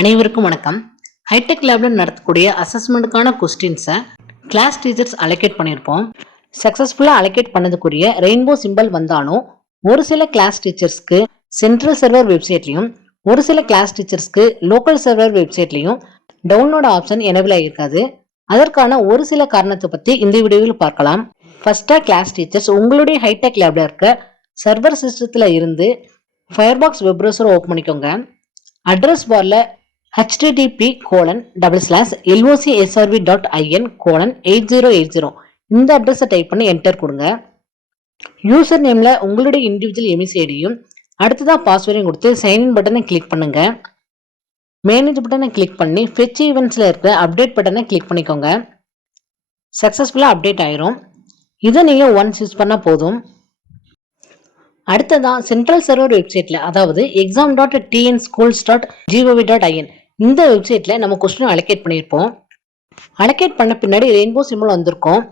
அனைவருக்கும் வணக்கம். ஹைடெக் லேப்ல நடத்தக்கூடிய அசஸ்மெண்ட்டுக்கான கொஸ்டின்ஸை கிளாஸ் டீச்சர்ஸ் அலோகேட் பண்ணியிருப்போம். சக்ஸஸ்ஃபுல்லாக அலோகேட் பண்ணதுக்குரிய ரெயின்போ சிம்பிள் வந்தாலும் ஒரு சில கிளாஸ் டீச்சர்ஸ்க்கு சென்ட்ரல் சர்வர் வெப்சைட்லையும் ஒரு சில கிளாஸ் டீச்சர்ஸ்க்கு லோக்கல் சர்வர் வெப்சைட்லையும் டவுன்லோட் ஆப்ஷன் எனேபிள் ஆகியிருக்காது. அதற்கான ஒரு சில காரணத்தை பற்றி இந்த வீடியோவில் பார்க்கலாம். ஃபர்ஸ்டா கிளாஸ் டீச்சர்ஸ் உங்களுடைய ஹைடெக் லேப்ல இருக்க சர்வர் சிஸ்டத்தில் இருந்து ஃபயர்பாக்ஸ் வெப் ப்ரௌசரை ஓப்பன் பண்ணிக்கோங்க. அட்ரஸ் பார்ல http://locsrv.in:8080 இந்த அட்ரஸை டைப் பண்ணி என்டர் கொடுங்க. யூசர் நேம்ல உங்களுடைய இண்டிவிஜுவல் எம்இசிஐடியும் அடுத்ததா பாஸ்வேர்டையும் கொடுத்து சைன்இன் பட்டனை கிளிக் பண்ணுங்க. மேனேஜ் பட்டனை கிளிக் பண்ணி ஃபெச் ஈவெண்ட்ஸ்ல இருக்க அப்டேட் பட்டனை கிளிக் பண்ணிக்கோங்க. சக்சஸ்ஃபுல்லா அப்டேட் ஆயிரும். இதை நீங்க ஒன்ஸ் யூஸ் பண்ணா போதும். அடுத்ததான் சென்ட்ரல் சர்வர் வெப்சைட்ல அதாவது exam.tnschools.gov.in இந்த வெப்சைட்ல நம்ம கொஸ்டின் அலோகேட் பண்ணியிருப்போம். அலோகேட் பண்ண பின்னாடி ரெயின்போ சிம்பிள் வந்திருக்கும்.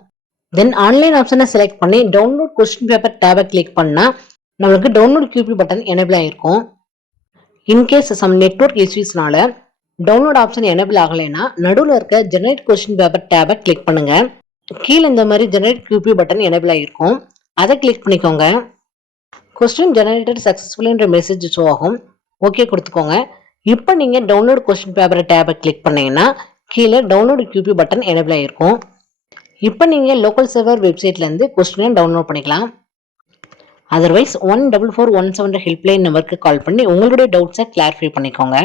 தென் ஆன்லைன் ஆப்ஷனை செலக்ட் பண்ணி டவுன்லோட் கொஸ்டின் பேப்பர் டேபை கிளிக் பண்ணா நம்மளுக்கு டவுன்லோட் QP பட்டன் எனேபிள் ஆயிருக்கும். இன்கேஸ் சம் நெட்வொர்க் இஷ்யூஸ்னால டவுன்லோட் ஆப்ஷன் எனேபிள் ஆகலைன்னா நடுவில் இருக்க ஜெனரேட் கொஸ்டின் பேப்பர் டேபை கிளிக் பண்ணுங்க. கீழே இந்த மாதிரி ஜெனரேட் QP பட்டன் எனேபிள் ஆகிருக்கும். அதை கிளிக் பண்ணிக்கோங்க. கொஸ்டின் ஜெனரேட்டட் சக்ஸஸ்ஃபுல்ன்ற மெசேஜ் ஷோ ஆகும். ஓகே கொடுத்துக்கோங்க. இப்போ நீங்கள் டவுன்லோட் கொஸ்டின் பேப்பர் டேபை கிளிக் பண்ணீங்கன்னா கீழே டவுன்லோட் QP பட்டன் எனேபிள் ஆகிருக்கும். இப்போ நீங்கள் லோக்கல் சர்வர் வெப்சைட்லேருந்து கொஸ்டினை டவுன்லோட் பண்ணிக்கலாம். அதர்வைஸ் 14417 ஹெல்ப்லைன் நம்பருக்கு கால் பண்ணி உங்களுடைய டவுட்ஸை கிளாரிஃபை பண்ணிக்கோங்க.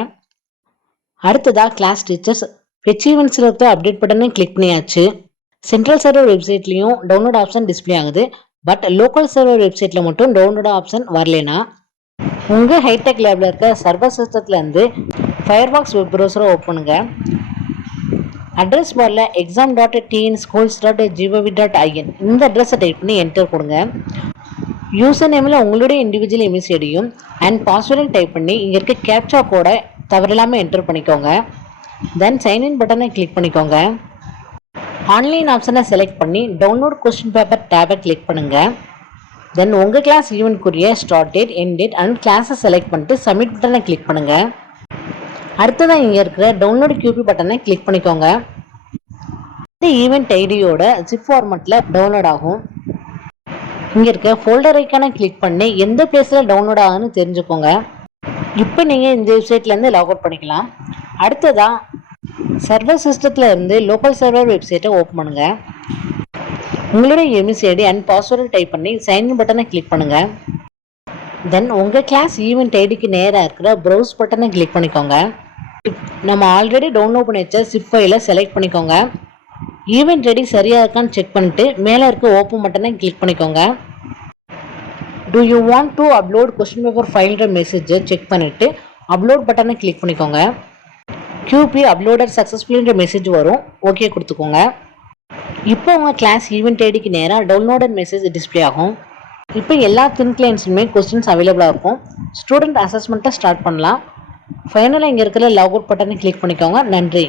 அடுத்ததாக கிளாஸ் டீச்சர்ஸ் ஃபெச் ஈவெண்ட்ஸில் இருக்க அப்டேட் பட்டனை கிளிக் பண்ணியாச்சு. சென்ட்ரல் சர்வர் வெப்சைட்லையும் டவுன்லோட் ஆப்ஷன் டிஸ்பிளே ஆகுது. பட் லோக்கல் சர்வர் வெப்சைட்ல மட்டும் டவுன்லோட் ஆப்ஷன் வரலனா உங்க ஹைடெக் லேப்ல இருக்க சர்வர் சிஸ்டத்துல இருந்து ஃபயர்பாக்ஸ் வெப் ப்ரௌசரை ஓபன் பண்ணுங்க. அட்ரஸ் பார்ல exam.tnschools.gov.in இந்த அட்ரஸை டைப் பண்ணி என்டர் கொடுங்க. யூசர் நேம்ல உங்களுடைய இண்டிவிஜுவல் எம்இசிஐடியும் அண்ட் பாஸ்வேர்டையும் டைப் பண்ணி இங்க இருக்க கேப்சா கோடை தவறில்லாம என்டர் பண்ணிக்கோங்க. தென் சைன்இன் பட்டனை கிளிக் பண்ணிக்கோங்க. ஆன்லைன் ஆப்ஷனை செலக்ட் பண்ணி டவுன்லோட் கொஸ்டின் பேப்பர் டேபை கிளிக் பண்ணுங்க. தென் உங்கள் கிளாஸ் ஈவெண்ட்க்குரிய start date, end date and கிளாஸை செலக்ட் பண்ணிட்டு சப்மிட் பட்டனை கிளிக் பண்ணுங்க. அடுத்ததான் இங்கே இருக்கிற டவுன்லோட் QP பட்டனை கிளிக் பண்ணிக்கோங்க. இந்த ஈவெண்ட் ஐடியோட ஜிப் ஃபார்மேட்டில் டவுன்லோட் ஆகும். இங்கே இருக்க ஃபோல்டர் ஐக்கானை கிளிக் பண்ணி எந்த பிளேஸில் டவுன்லோட் ஆகுன்னு தெரிஞ்சுக்கோங்க. இப்போ நீங்கள் இந்த வெப்சைட்லேருந்து லாக் அவுட் பண்ணிக்கலாம். அடுத்ததான் சர்வர் சிஸ்டத்தில் இருந்து லோக்கல் சர்வர் வெப்சைட்டை ஓப்பன் பண்ணுங்க. உங்களுடைய எம்இசிஐடி அண்ட் பாஸ்வேர்டை டைப் பண்ணி சைன்இன் பட்டனை கிளிக் பண்ணுங்க. தென் உங்கள் கிளாஸ் ஈவெண்ட் ஐடிக்கு நேராக இருக்கிற ப்ரௌஸ் பட்டனை கிளிக் பண்ணிக்கோங்க. நம்ம ஆல்ரெடி டவுன்லோட் பண்ணி வச்ச சிப் ஃபைலை செலக்ட் பண்ணிக்கோங்க. ஈவெண்ட் ஐடி சரியாக இருக்கான்னு செக் பண்ணிட்டு மேலே இருக்க ஓப்பன் பட்டனை கிளிக் பண்ணிக்கோங்க. Do you want to upload question paper ஃபைல்ன்ற மெசேஜை செக் பண்ணிட்டு அப்லோட் பட்டனை கிளிக் பண்ணிக்கோங்க. QP அப்லோடர் சக்ஸஸ்ஃபுல்ன்ற மெசேஜ் வரும். ஓகே கொடுத்துக்கோங்க. இப்போ உங்கள் கிளாஸ் ஈவெண்ட் ஐடிக்கு நேராக டவுன்லோடட் மெசேஜ் டிஸ்பிளே ஆகும். இப்போ எல்லா தின் கிளைண்ட்ஸுமே கொஸ்டின்ஸ் அவைலபிளாக இருக்கும். ஸ்டூடெண்ட் அசஸ்மெண்ட்டை ஸ்டார்ட் பண்ணலாம். ஃபைனலாக இங்கே இருக்கிற லாக் அவுட் பட்டனை கிளிக் பண்ணிக்கோங்க. நன்றி.